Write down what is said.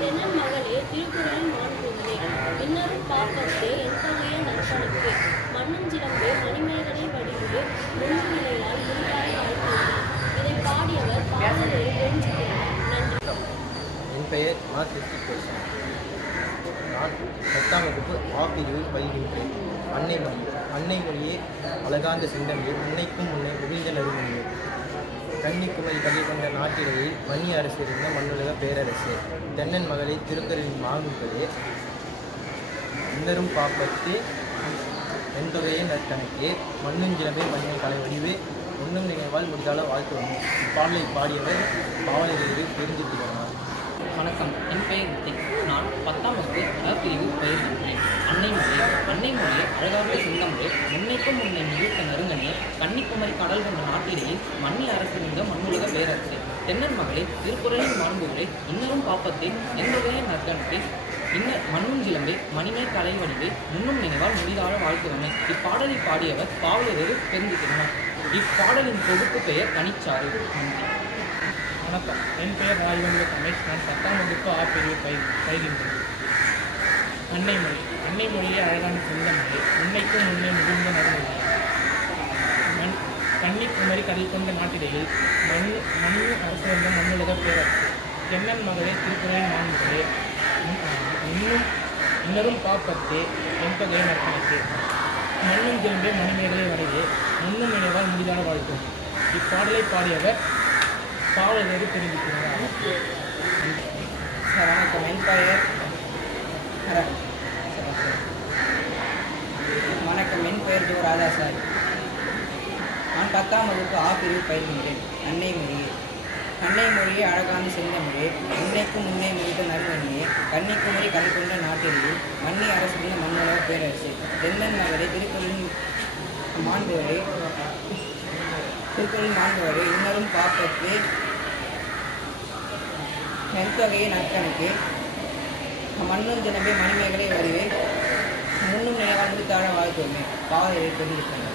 தென்னன் மகளே திருக்குறளின் மாண்புகளே இன்னரும் பாப்பத்தே எத்தகைய நற்பனுக்கு மண்ணுஞ்சிலம்பே மணிமேகலை வடிவே முழு நிலையால் முழுதாய் வாழ்த்துள்ளது. இதை பாடியவர் பாவலர் பெருஞ்சித்திரனார். நன்றி. என் பெயர் மா. கிருஷ்ணகிருஷ்ணன். நான் 10ஆம் வகுப்பு ஆ பிரிவில் பயில்கின்றேன். அன்னை மொழியே அழகாந்த செந்தமிழே முன்னைக்கும் முன்னை முகிழ்ந்த நறுமணியே கன்னிக்குமரி கதை கொண்ட நாட்டிலேயே மன்னி அரசு இருந்த மண்ணுலக பேரரசு தென்னன் மகளே திருக்குறளின் மாண்புகளே இன்னரும் பாப்பத்தே எந்தொகையே நற்கணக்கே மண்ணுஞ்சிலம்பே மண்ணின் கலை வடிவே ஒன்றும் நினைவால் முடிந்தால வாழ்த்துவோம். இப்பாடலை பாடியவர் பாவலர் பெருஞ்சித்திரனார். வணக்கம். என் பெயர் ரித்திக். நான் 10ஆம் வகுப்பு அ பிரிவில் பயில்கின்றேன். அன்னை மொழியே அழகாக செந்தமிழே முன்னைக்கும் முன்னை மிகுத்த நறுங்கனியே கன்னிக்குமரி கடல் கொண்ட நாட்டிலேயே மன்னி அரசிருந்த மண்ணுலக பேரரசே தென்னன் மகளே திருக்குறளின் மாண்புகளே இன்னரும் பாப்பத்தே எந்தொகைய நற்கணக்கே மண்ணுஞ்சிலம்பே மணிமே கலை வடிவே முன்னும் நினைவால் முடிதாழ வாழ்த்துவமே. இப்பாடலை பாடியவர் பாவலர் பெருஞ்சித்திரனார். இப்பாடலின் தொகுப்பு பெயர் கனிச்சாறு. நன்றி. வணக்கம். என் பெயர் ராஜவேந்திர ரமேஷ். நான் 10ஆம் வகுப்பு ஆ பிரிவில் பயில்கின்றேன். அன்னை மொழியே அழகான செந்தமிழே முன்னைக்கும் முன்னே மிகுந்த நறுமணியே கன்னிக்குமரி கடல் கொண்ட நாட்டிலேயே மண்ணு அரசு வந்த மண்ணுலக பேரரசு தென்னன் மகளே திருக்குறளின் மாண்புகளே இன்னரும் பாப்பத்தே என்பதே நற்கணக்கே மண்ணும் திரும்பே மணிமேகலை வரையே முன்னும் நினைவால் முடிதான வாழ்த்தும். இப்பாடலை பாடியவர் பாவலர் தெரிவிக்கிறார். வணக்கம். என் பெயர் வணக்கம். என் பெயர் ஜோ ராதாசாரி. நான் 10ஆம் வகுப்பு ஆ பிரிவில் பயில்கின்றேன். அன்னை மொழியே அழகான செந்தமிழே முன்னைக்கும் முன்னே மிகுந்த நறுமணியே கன்னிக்குமரி கடல் கொண்ட நாட்டிலேயே மன்னி அரசு மண்ணுலக பேரரசு தென்னன் மகளே திருக்குறளின் மாண்புகளே இன்னரும் பாப்பத்தே எந்தொகையே நற்கணக்கே மண்ணுஞ்சிலம்பே மணிமேகலை வடிவே முன்னும் நினைவால் முடித்தாழ வாழ்த்துவோமே. பாவலர் தெரிவித்தனர்.